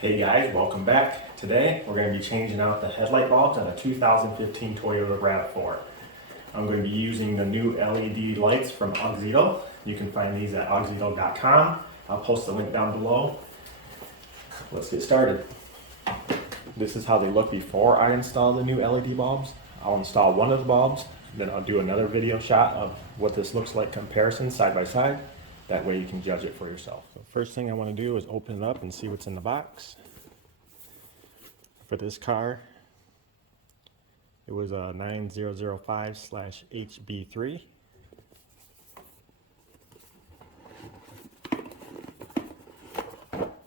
Hey guys, welcome back. Today we're going to be changing out the headlight bulbs on a 2015 Toyota Rav4. I'm going to be using the new LED lights from Auxito. You can find these at auxito.com. I'll post the link down below. Let's get started. This is how they look before I install the new LED bulbs. I'll install one of the bulbs, then I'll do another video shot of what this looks like comparison side by side. That way you can judge it for yourself. So first thing I want to do is open it up and see what's in the box. For this car, it was a 9005/HB3.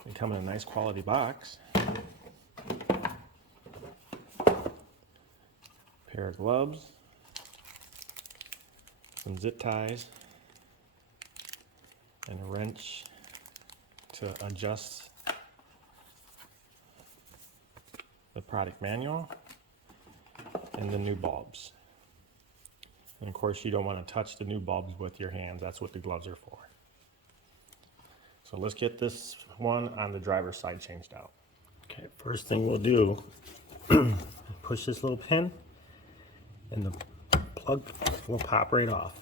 They come in a nice quality box. Pair of gloves, some zip ties, and a wrench to adjust the product manual and the new bulbs. And of course you don't want to touch the new bulbs with your hands. That's what the gloves are for. So let's get this one on the driver's side changed out. Okay, first thing we'll do, push this little pin and the plug will pop right off.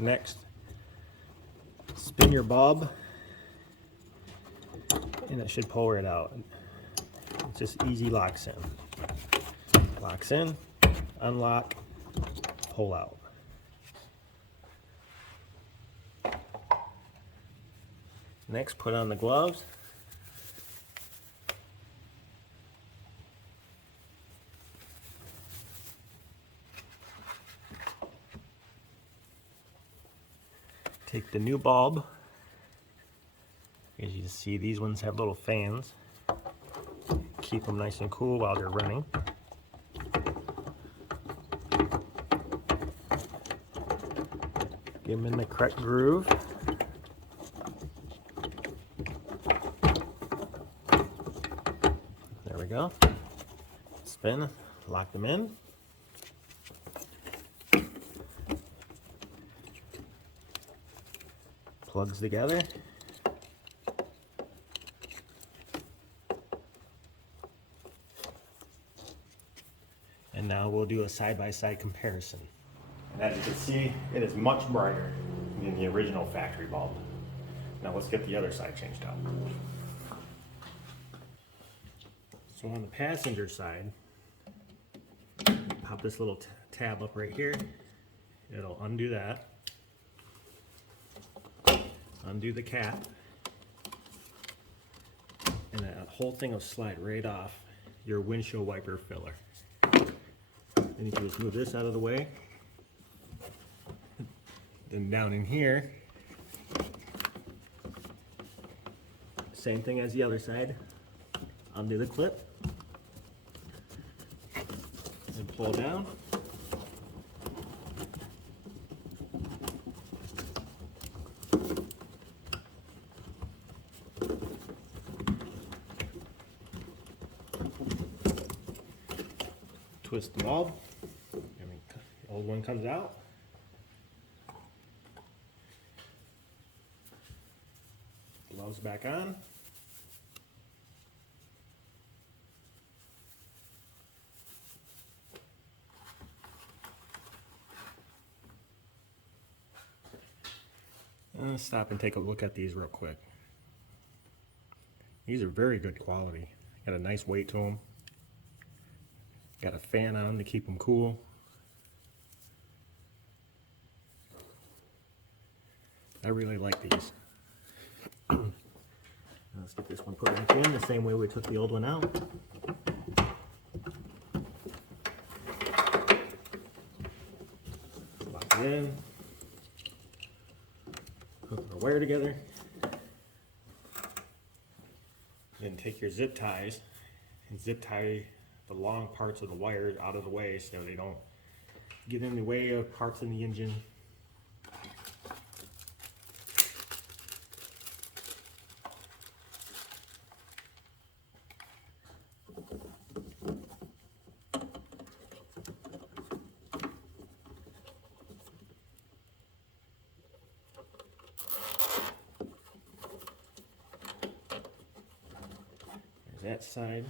Next, spin your bulb and it should pull right out. It just easy locks in. Locks in, unlock, pull out. Next, put on the gloves. Take the new bulb. As you can see, these ones have little fans. Keep them nice and cool while they're running. Get them in the correct groove. There we go. Spin, lock them in. Plugs together. And now we'll do a side-by-side comparison. And as you can see, it is much brighter than the original factory bulb. Now let's get the other side changed out. So on the passenger side, pop this little tab up right here. It'll undo that. Undo the cap. And that whole thing will slide right off your windshield wiper filler. Then you can just move this out of the way. Then down in here, same thing as the other side. Undo the clip and pull down. Twist the bulb. The old one comes out. Gloves back on. Let's stop and take a look at these real quick. These are very good quality. Got a nice weight to them. Got a fan on them to keep them cool. I really like these. Let's get this one put back in the same way we took the old one out. Lock it in. Hook the wire together. Then take your zip ties and zip tie the long parts of the wires out of the way so they don't get in the way of parts in the engine. that side.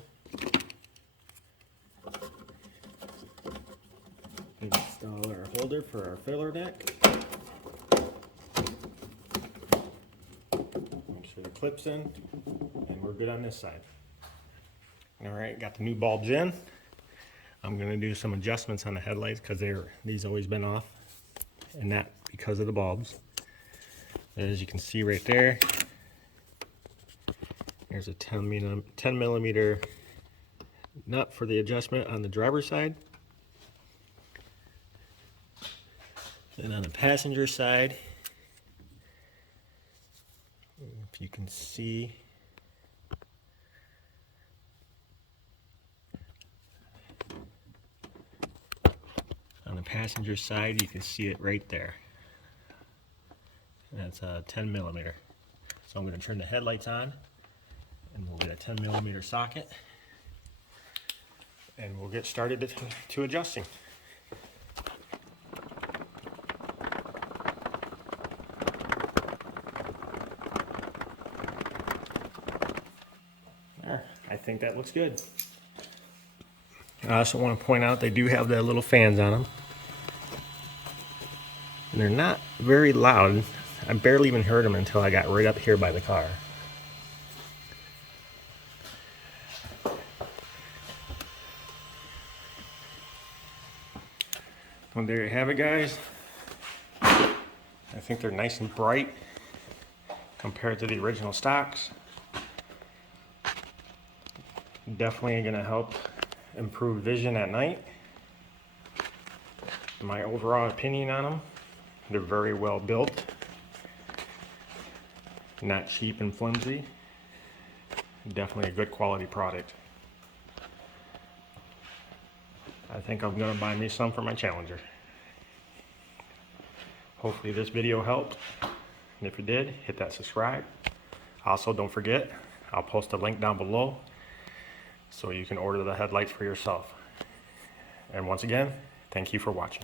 Install our holder for our filler deck. Make sure the clip's in, and we're good on this side. All right, got the new bulbs in. I'm gonna do some adjustments on the headlights because these always been off, and that because of the bulbs. As you can see right there, there's a 10 millimeter nut for the adjustment on the driver's side. And on the passenger side, if you can see, on the passenger side, you can see it right there. And that's a 10 millimeter. So I'm going to turn the headlights on, and we'll get a 10 millimeter socket, and we'll get started to adjusting. There, I think that looks good. I also want to point out they do have the little fans on them, and they're not very loud. I barely even heard them until I got right up here by the car. Well, there you have it, guys. I think they're nice and bright compared to the original stocks. Definitely going to help improve vision at night. My overall opinion on them, they're very well built. Not cheap and flimsy. Definitely a good quality product. I think I'm going to buy me some for my Challenger. Hopefully this video helped. And if it did, hit that subscribe. Also, don't forget, I'll post a link down below so you can order the headlights for yourself. And once again, thank you for watching.